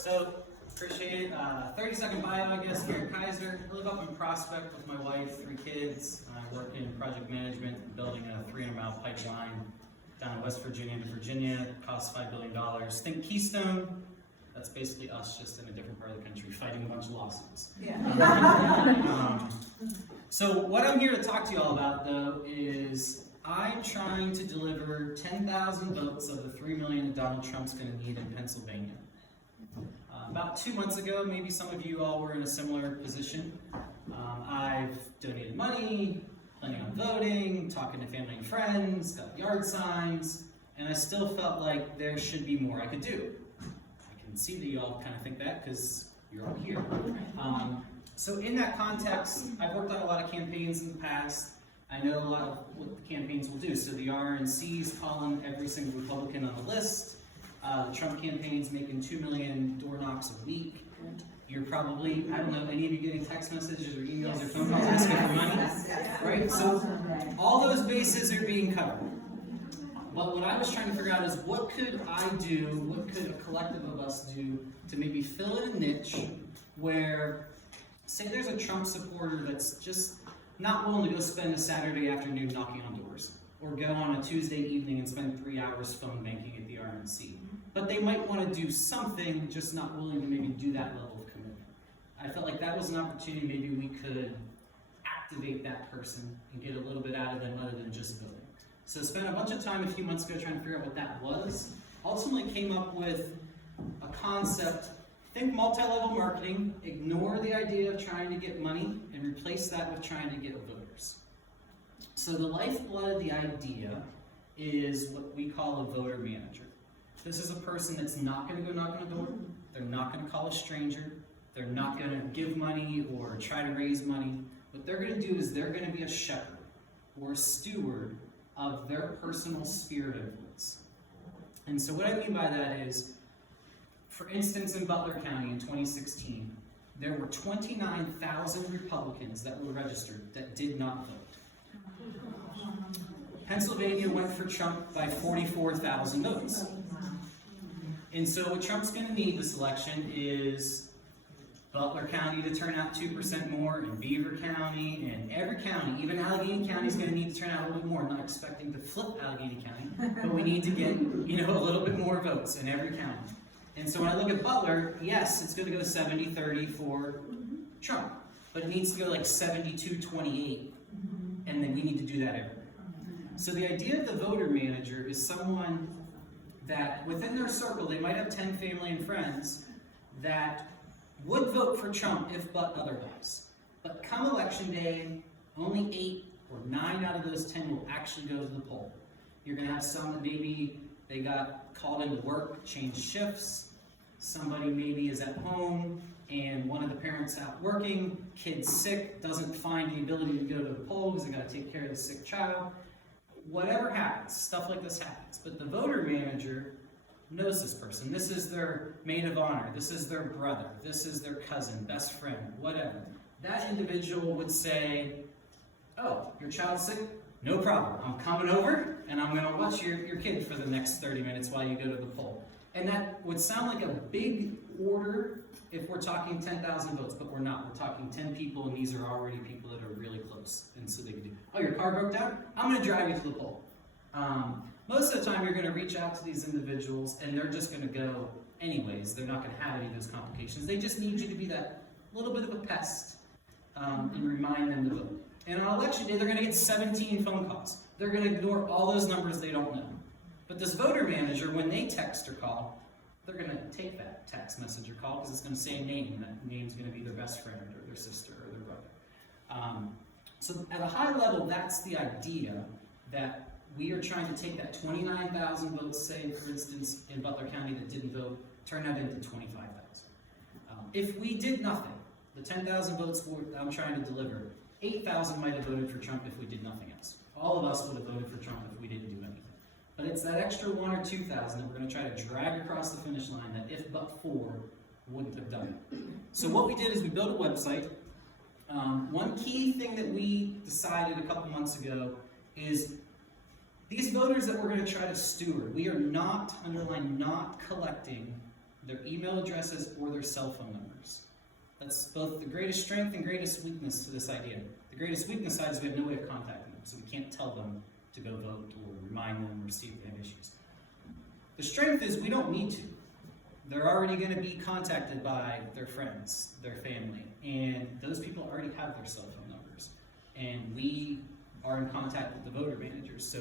So, appreciate it. 30-second bio, I guess. Garrett Kaiser. I live up in Prospect with my wife, 3 kids. I work in project management, building a 300-mile pipeline down in West Virginia to Virginia. It costs $5 billion. Think Keystone. That's basically us, just in a different part of the country, fighting a bunch of lawsuits. Yeah. So what I'm here to talk to you all about, though, is I'm trying to deliver 10,000 votes of the 3 million that Donald Trump's going to need in Pennsylvania. About 2 months ago, maybe some of you all were in a similar position. I've donated money, planning on voting, talking to family and friends, got yard signs, and I still felt like there should be more I could do. I can see that you all kind of think that because you're all here. So in that context, I've worked on a lot of campaigns in the past. I know a lot of what the campaigns will do. So the RNC is calling every single Republican on the list. The Trump campaign's making 2 million door knocks a week. You're probably, I don't know, any of you getting text messages or emails or phone calls asking for money? Right? So all those bases are being covered. But what I was trying to figure out is what could I do, what could a collective of us do to maybe fill in a niche where, say there's a Trump supporter that's just not willing to go spend a Saturday afternoon knocking on doors, or go on a Tuesday evening and spend 3 hours phone banking at the RNC. But they might want to do something, just not willing to maybe do that level of commitment. I felt like that was an opportunity maybe we could activate that person and get a little bit out of them other than just voting. So spent a bunch of time a few months ago trying to figure out what that was. Ultimately came up with a concept. Think multi-level marketing, ignore the idea of trying to get money, and replace that with trying to get voters. So the lifeblood of the idea is what we call a voter manager. This is a person that's not going to go knock on a door, they're not going to call a stranger, they're not going to give money or try to raise money. What they're going to do is they're going to be a shepherd or a steward of their personal sphere of influence. And so what I mean by that is, for instance, in Butler County in 2016, there were 29,000 Republicans that were registered that did not vote. Pennsylvania went for Trump by 44,000 votes. And so what Trump's going to need this election is Butler County to turn out 2% more, and Beaver County, and every county, even Allegheny County is going to need to turn out a little bit more. I'm not expecting to flip Allegheny County, but we need to get, a little bit more votes in every county. And so when I look at Butler, yes, it's going to go 70-30 for Trump, but it needs to go like 72-28, and then we need to do that everywhere. So the idea of the voter manager is someone that within their circle, they might have 10 family and friends that would vote for Trump if but otherwise. But come election day, only 8 or 9 out of those 10 will actually go to the poll. You're going to have some that maybe they got called into work, changed shifts. Somebody maybe is at home and one of the parents out working, kid's sick, doesn't find the ability to go to the poll because they got to take care of the sick child. Whatever happens, stuff like this happens. But the voter manager knows this person. This is their maid of honor. This is their brother. This is their cousin, best friend, whatever. That individual would say, oh, your child's sick? No problem. I'm coming over and I'm going to watch your kid for the next 30 minutes while you go to the poll. And that would sound like a big order if we're talking 10,000 votes, but we're not. We're talking 10 people, and these are already people that are really close. And so they can do, oh, your car broke down? I'm going to drive you to the poll. Most of the time, you're going to reach out to these individuals, and they're just going to go anyways. They're not going to have any of those complications. They just need you to be that little bit of a pest and remind them to vote. And on election day, they're going to get 17 phone calls. They're going to ignore all those numbers they don't know. But this voter manager, when they text or call, they're going to take that text message or call because it's going to say a name, and that name's going to be their best friend or their sister or their brother. So at a high level, that's the idea, that we are trying to take that 29,000 votes, say, for instance, in Butler County that didn't vote, turn that into 25,000. If we did nothing, the 10,000 votes I'm trying to deliver, 8,000 might have voted for Trump if we did nothing else. All of us would have voted for Trump if we didn't do anything. But it's that extra 1,000 or 2,000 that we're going to try to drag across the finish line that if but for wouldn't have done it. So what we did is we built a website. One key thing that we decided a couple months ago is these voters that we're going to try to steward, we are not, underline, not collecting their email addresses, or their cell phone numbers. That's both the greatest strength and greatest weakness to this idea. The greatest weakness side is we have no way of contacting them, so we can't tell them to go vote or remind them or see if they have issues. The strength is we don't need to. They're already going to be contacted by their friends, their family, and those people already have their cell phone numbers. And we are in contact with the voter managers, so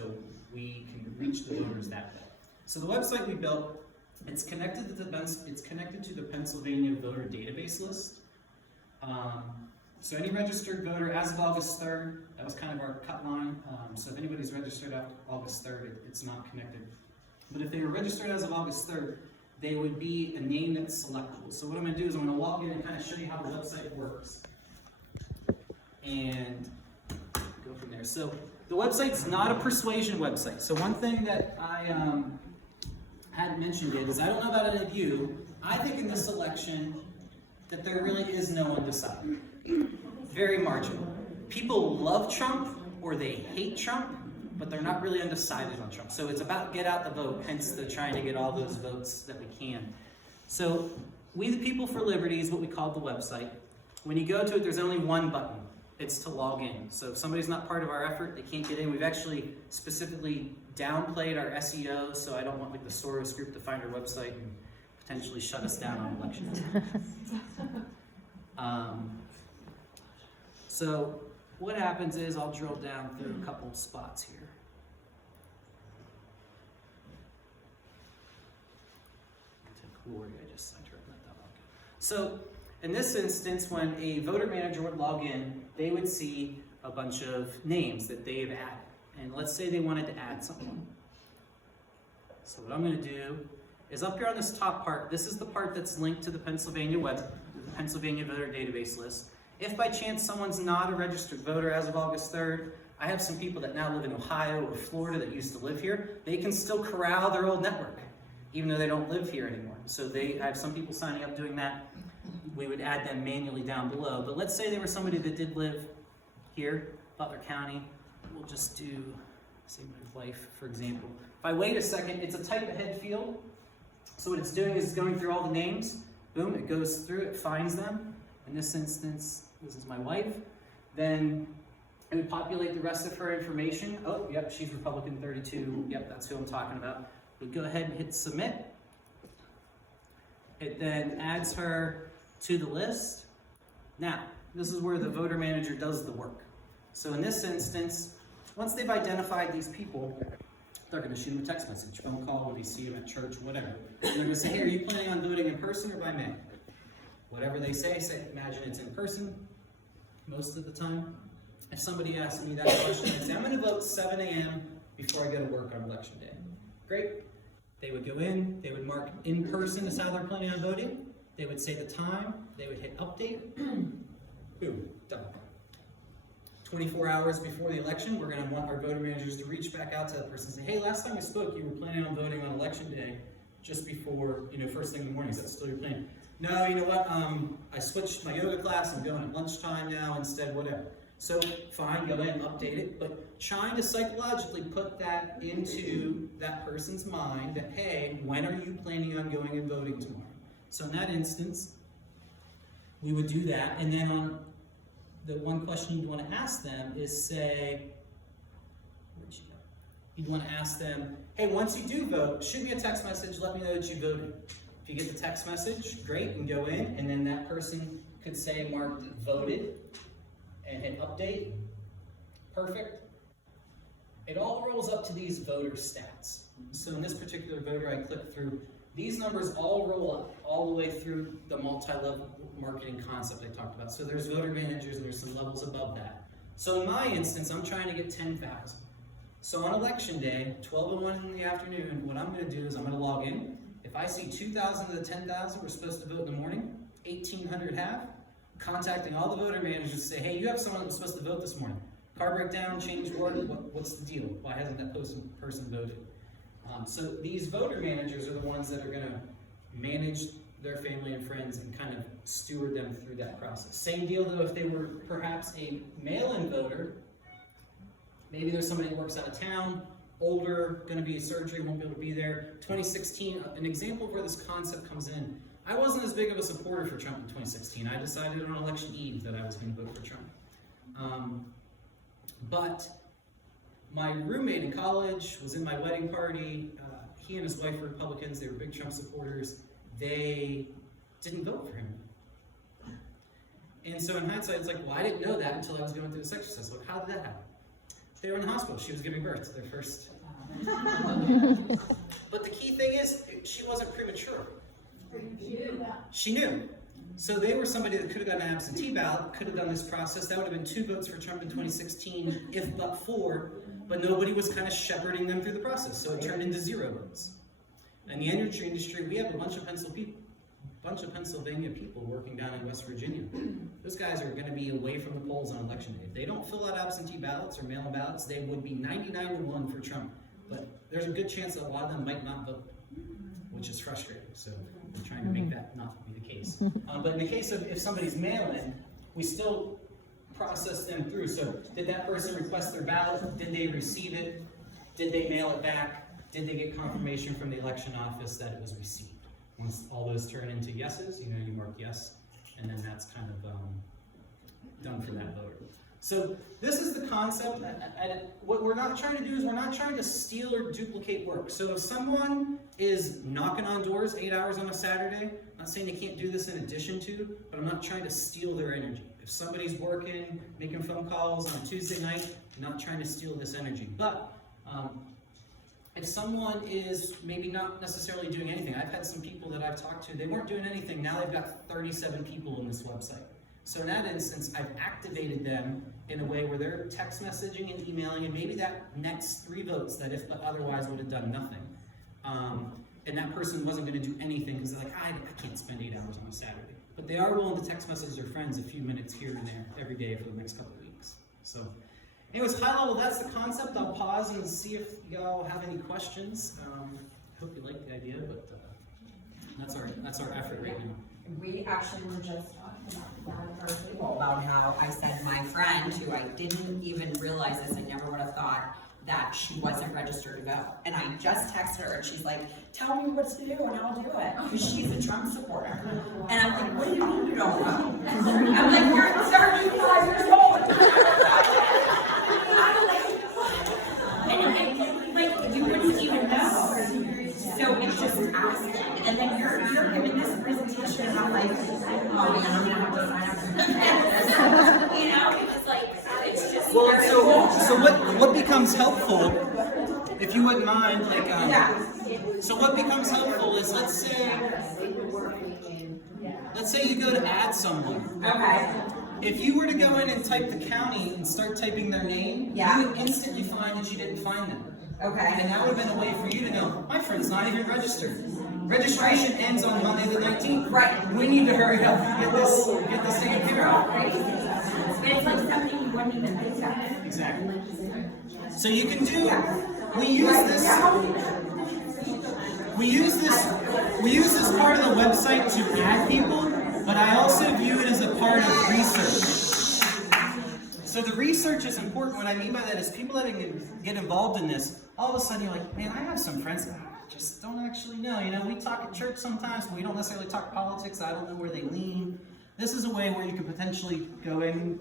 we can reach the voters that way. So the website we built, it's connected to the Pennsylvania voter database list. So any registered voter as of August 3rd, that was kind of our cut line. So if anybody's registered after August 3rd, it's not connected. But if they were registered as of August 3rd, they would be a name that's selectable. So what I'm going to do is I'm going to log in and kind of show you how the website works. And go from there. So the website's not a persuasion website. So one thing that I hadn't mentioned yet is I don't know about any of you, I think in this election that there really is no undecided. Very marginal. People love Trump or they hate Trump, but they're not really undecided on Trump. So it's about get out the vote, hence the trying to get all those votes that we can. So We the People for Liberty is what we call the website. When you go to it, there's only one button. It's to log in. So if somebody's not part of our effort, they can't get in. We've actually specifically downplayed our SEO, so I don't want like the Soros group to find our website and potentially shut us down on elections. So what happens is I'll drill down through a couple spots here. To glory, I tried to let that log in. So in this instance, when a voter manager would log in, they would see a bunch of names that they've added. And let's say they wanted to add someone. So what I'm going to do is up here on this top part, this is the part that's linked to the Pennsylvania voter database list. If by chance someone's not a registered voter as of August 3rd, I have some people that now live in Ohio or Florida that used to live here. They can still corral their old network, even though they don't live here anymore. So I have some people signing up doing that. We would add them manually down below. But let's say they were somebody that did live here, Butler County. We'll just do, say my wife, for example. If I wait a second, it's a type ahead field. So what it's doing is it's going through all the names. Boom, it goes through, it finds them. In this instance, this is my wife. Then it would populate the rest of her information. Oh, yep, she's Republican 32. Yep, that's who I'm talking about. We'd go ahead and hit submit. It then adds her to the list. Now, this is where the voter manager does the work. So in this instance, once they've identified these people, they're going to shoot them a text message, phone call, when they see them at church, whatever. And they're going to say, hey, are you planning on voting in person or by mail? Whatever they say, imagine it's in person most of the time. If somebody asks me that question, I say, I'm going to vote 7 a.m. before I go to work on election day. Great. They would go in, they would mark in person as how they're planning on voting. They would say the time, they would hit update. Boom, done. 24 hours before the election, we're going to want our voter managers to reach back out to that person and say, hey, last time we spoke, you were planning on voting on election day just before, first thing in the morning. Is that still your plan? No, you know what? I switched my yoga class. I'm going at lunchtime now instead, whatever. So fine, go ahead and update it, but trying to psychologically put that into that person's mind that, hey, when are you planning on going and voting tomorrow? So in that instance, we would do that, and then on the one question you'd want to ask them is say, where'd you go? You'd want to ask them, hey, once you do vote, shoot me a text message, let me know that you voted. If you get the text message, great, and go in, and then that person could say marked voted, and hit update. Perfect. It all rolls up to these voter stats. So in this particular voter, I click through. These numbers all roll up all the way through the multi-level marketing concept I talked about. So there's voter managers and there's some levels above that. So in my instance, I'm trying to get 10,000. So on election day, 12:01 in the afternoon, what I'm going to do is I'm going to log in. If I see 2,000 of the 10,000 we're supposed to vote in the morning, 1,800 have, contacting all the voter managers to say, hey, you have someone that was supposed to vote this morning. Car breakdown, change order, what's the deal? Why hasn't that person voted? So these voter managers are the ones that are going to manage their family and friends and kind of steward them through that process. Same deal though if they were perhaps a mail-in voter, maybe there's somebody that works out of town, older, gonna be a surgery, won't be able to be there. 2016, an example of where this concept comes in. I wasn't as big of a supporter for Trump in 2016. I decided on election eve that I was gonna vote for Trump. But my roommate in college was in my wedding party. He and his wife were Republicans. They were big Trump supporters. They didn't vote for him. And so in hindsight, it's like, well, I didn't know that until I was going through this exercise. Like, how did that happen? They were in the hospital. She was giving birth to their first. But the key thing is, she wasn't premature. She knew. So they were somebody that could have gotten an absentee ballot, could have done this process. That would have been 2 votes for Trump in 2016, if but for, but nobody was kind of shepherding them through the process. So it turned into 0 votes. In the energy industry, we have a bunch of Pennsylvania people working down in West Virginia. Those guys are going to be away from the polls on election day. If they don't fill out absentee ballots or mail-in ballots, they would be 99-1 for Trump. But there's a good chance that a lot of them might not vote, which is frustrating. So we're trying to make that not be the case. But in the case of if somebody's mail-in, we still process them through. So did that person request their ballot? Did they receive it? Did they mail it back? Did they get confirmation from the election office that it was received? Once all those turn into yeses, you mark yes, and then that's kind of done for that voter. So this is the concept. What we're not trying to do is we're not trying to steal or duplicate work. So if someone is knocking on doors 8 hours on a Saturday, I'm not saying they can't do this in addition to, but I'm not trying to steal their energy. If somebody's working, making phone calls on a Tuesday night, I'm not trying to steal this energy. But if someone is maybe not necessarily doing anything, I've had some people that I've talked to, they weren't doing anything, now they've got 37 people in this website. So in that instance, I've activated them in a way where they're text messaging and emailing, and maybe that next 3 votes that if but otherwise would have done nothing. And that person wasn't going to do anything because they're like, I can't spend 8 hours on a Saturday. But they are willing to text message their friends a few minutes here and there every day for the next couple of weeks. So anyways, high level, that's the concept. I'll pause and see if y'all have any questions. Hope you like the idea, but that's our effort right now. We actually were just talking about that at our table about how I said my friend, who I didn't even realize this, I never would have thought that she wasn't registered to vote. And I just texted her and she's like, tell me what to do and I'll do it. Because she's a Trump supporter. And I'm like, what do you mean you don't vote? I'm like, you're 35 years old. And you wouldn't even know. So it's just asking. And then you're giving this presentation and I'm like, oh man, I'm gonna have to sign up for this. You know, it's like, it's just. Well, so what becomes helpful, if you wouldn't mind, so what becomes helpful is let's say you go to add someone. Okay. If you were to go in and type the county and start typing their name, Yeah. you would instantly find that you didn't find them. Okay. And that would have been a way for you to know, my friend's not even registered. Registration ends on Monday the 19th. Right. We need to hurry up and get this taken care of. It's like something you wouldn't even think of. Exactly. So you can do, we use this part of the website to add people, but I also view it as a part of research. So the research is important. What I mean by that is people that get involved in this, all of a sudden you're like, man, I have some friends that I just don't actually know. We talk at church sometimes, but we don't necessarily talk politics. I don't know where they lean. This is a way where you could potentially go in,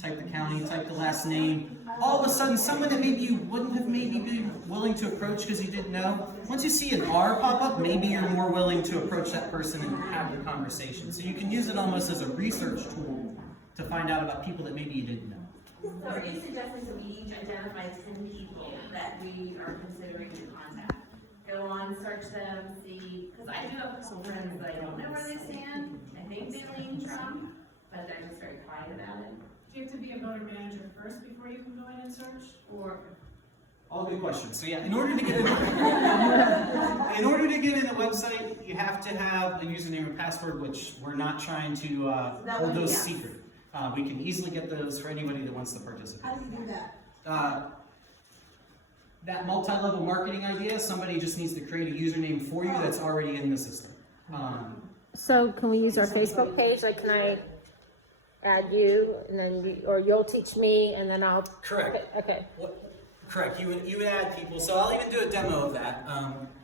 type the county, type the last name. All of a sudden, someone that maybe you wouldn't have maybe been willing to approach because you didn't know, once you see an R pop up, maybe you're more willing to approach that person and have the conversation. So you can use it almost as a research tool to find out about people that maybe you didn't know. So are you suggesting that we each identify 10 people that we are considering to contact? Go on, search them, see, because I do have some friends that I don't know where they stand. I think they lean Trump, but they're just very quiet about it. Do you have to be a voter manager first before you can go in and search? Or All good questions. So yeah, in order to get in the website, you have to have a username and password, which we're not trying to hold those secret. We can easily get those for anybody that wants to participate. How do you do that? That multi-level marketing idea, somebody just needs to create a username for you that's already in the system. So can we use our Facebook page? Like, can I add you and then or you'll teach me and then I'll. Correct. Okay. Correct. You would add people. So I'll even do a demo of that.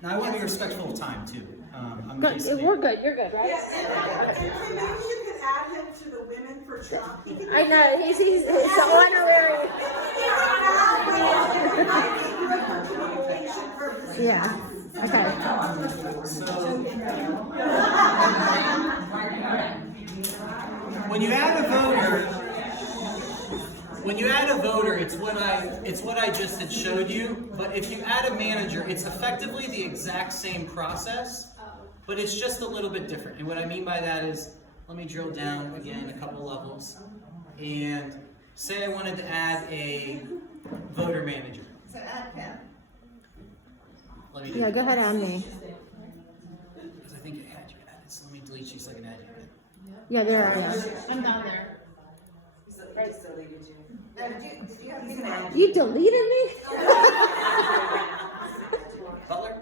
Now I want to be respectful of time too. I'm Good, basically- we're good, you're good, right? And maybe you could add him to the Women for Trump. He could I know, he's the honorary. Yeah, okay. When you add a voter, it's what I just had showed you. But if you add a manager, it's effectively the exact same process, but it's just a little bit different. And what I mean by that is, let me drill down again a couple levels, and say I wanted to add a voter manager. So add him. Let me do Yeah, that. go ahead, add me. Because I think I had you added, so let me delete you so I can add you again. Yeah, there I am. I'm not there. Did you have You deleted me? Butler?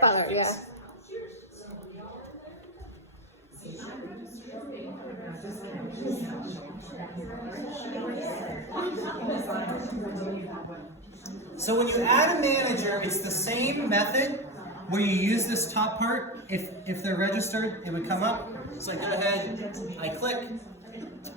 Butler, yeah. So when you add a manager, it's the same method where you use this top part. If they're registered, it would come up. So I go ahead, I click,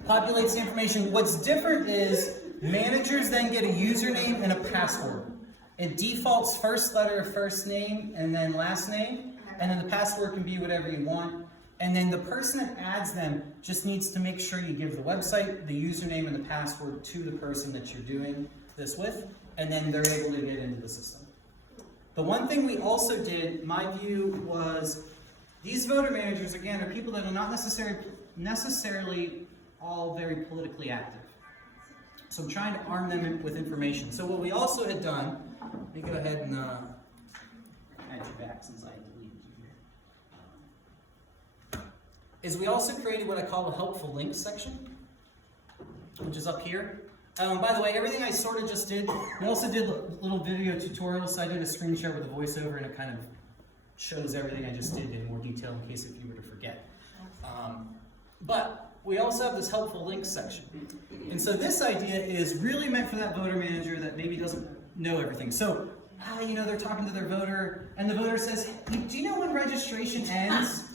populates the information. What's different is managers then get a username and a password. It defaults first letter of first name and then last name, and then the password can be whatever you want. And then the person that adds them just needs to make sure you give the website, the username, and the password to the person that you're doing this with, and then they're able to get into the system. The one thing we also did, my view, was these voter managers, again, are people that are not necessarily all very politically active. So I'm trying to arm them with information. So what we also had done, let me go ahead and add you back since I deleted you here, is we also created what I call a helpful links section, which is up here. By the way, everything I sort of just did, we also did little video tutorials, so I did a screen share with a voiceover, and it kind of shows everything I just did in more detail in case if you were to forget. But we also have this helpful links section. And so this idea is really meant for that voter manager that maybe doesn't know everything. So, they're talking to their voter, and the voter says, do you know when registration ends?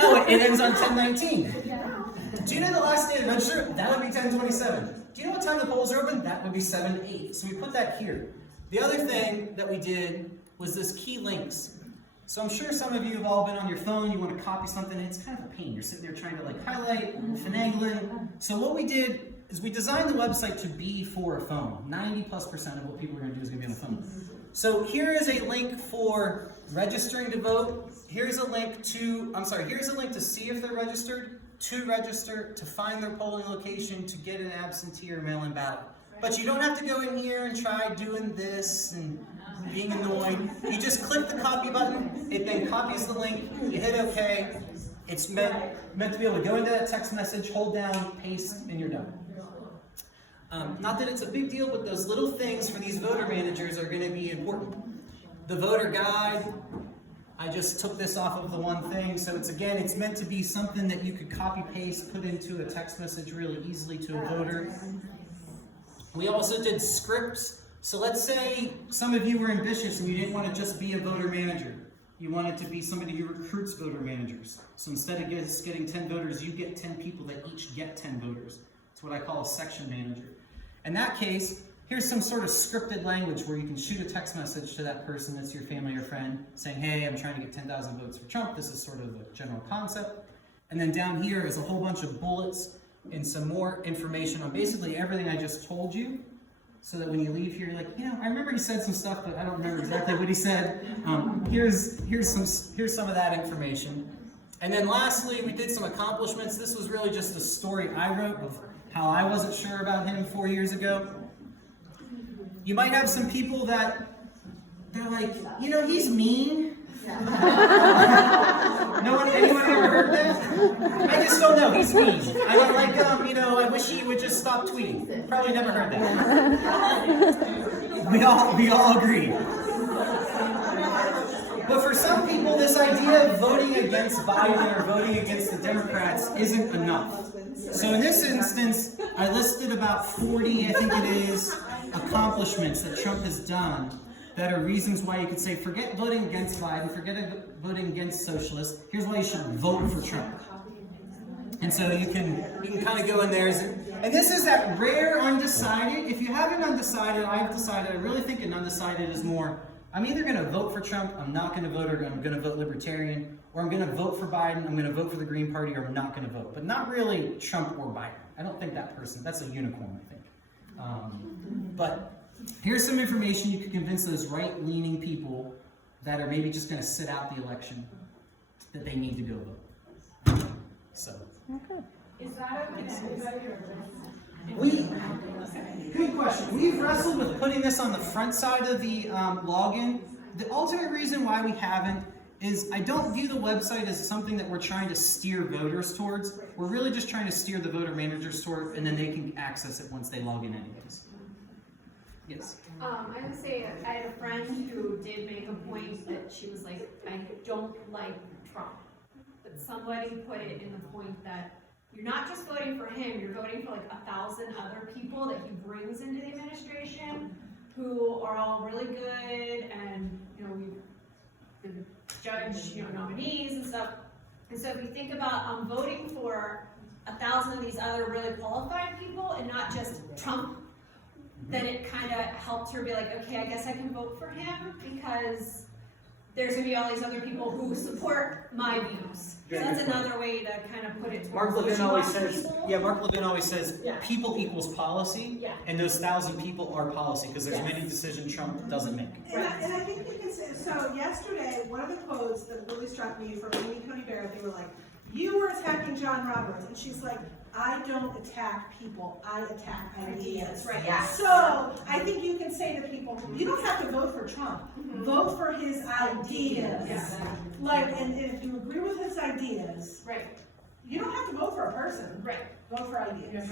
Oh, it ends on 10/19. Do you know the last day to register? That would be 10/27. Do you know what time the polls are open? That would be 7/8. So we put that here. The other thing that we did was this key links. So I'm sure some of you have all been on your phone, you want to copy something, and it's kind of a pain. You're sitting there trying to highlight, finagling. So what we did is we designed the website to be for a phone. 90+% of what people are going to do is going to be on a phone. So here is a link for registering to vote. Here's a link to see if they're registered, to register, to find their polling location, to get an absentee or mail-in ballot. But you don't have to go in here and try doing this and being annoying. You just click the copy button, it then copies the link, you hit OK. It's meant to be able to go into that text message, hold down, paste, and you're done. Not that it's a big deal, but those little things for these voter managers are going to be important. The voter guide, I just took this off of the one thing, so it's meant to be something that you could copy paste, put into a text message really easily to a voter. We also did scripts. So let's say some of you were ambitious and you didn't want to just be a voter manager. You wanted to be somebody who recruits voter managers. So instead of just getting 10 voters, you get 10 people that each get 10 voters. It's what I call a section manager. In that case, here's some sort of scripted language where you can shoot a text message to that person that's your family or friend saying, hey, I'm trying to get 10,000 votes for Trump. This is sort of the general concept. And then down here is a whole bunch of bullets and some more information on basically everything I just told you, so that when you leave here, you're like, I remember he said some stuff, but I don't remember exactly what he said. Here's some of that information. And then lastly, we did some accomplishments. This was really just a story I wrote of how I wasn't sure about him 4 years ago. You might have some people that they're like, he's mean. Anyone ever heard that? I just don't know. He's mean. I don't like I wish he would just stop tweeting. Probably never heard that. We all agree. But for some people, this idea of voting against Biden or voting against the Democrats isn't enough. So in this instance, I listed about 40, I think it is, accomplishments that Trump has done that are reasons why you could say, forget voting against Biden, forget voting against socialists, here's why you should vote for Trump. And so you can kind of go in there, and this is that rare undecided. If you have an undecided, I've decided, I really think an undecided is more, I'm either going to vote for Trump, I'm not going to vote, or I'm going to vote Libertarian, or I'm going to vote for Biden, I'm going to vote for the Green Party, or I'm not going to vote. But not really Trump or Biden. I don't think that person, that's a unicorn, I think. But here's some information you could convince those right-leaning people that are maybe just going to sit out the election that they need to go vote. So. Is that open to everybody or Good question. We've wrestled with putting this on the front side of the login. The ultimate reason why we haven't is I don't view the website as something that we're trying to steer voters towards. We're really just trying to steer the voter managers toward, and then they can access it once they log in anyways. Yes. I would say I had a friend who did make a point that she was like, I don't like Trump. But somebody put it in the point that you're not just voting for him, you're voting for like 1,000 other people that he brings into the administration who are all really good and, you know, we've judged, nominees and stuff. And so if you think about voting for 1,000 of these other really qualified people and not just Trump, then it kind of helped her be like, okay, I guess I can vote for him because there's gonna be all these other people who support my views. So that's another way to kind of put it. Mark Levin always says, people. Mark Levin always says, Yeah. people equals policy, Yeah. and those 1,000 people are policy, because there's many decisions Trump doesn't make. And I think we can say, so yesterday, one of the quotes that really struck me from Amy Coney Barrett, they were like, you were attacking John Roberts, and she's like, I don't attack people, I attack ideas. Right. Yeah. So, I think you can say to people, you don't have to vote for Trump, vote for his ideas. Yeah. Like, and if you agree with his ideas, Right, you don't have to vote for a person, right. vote for ideas.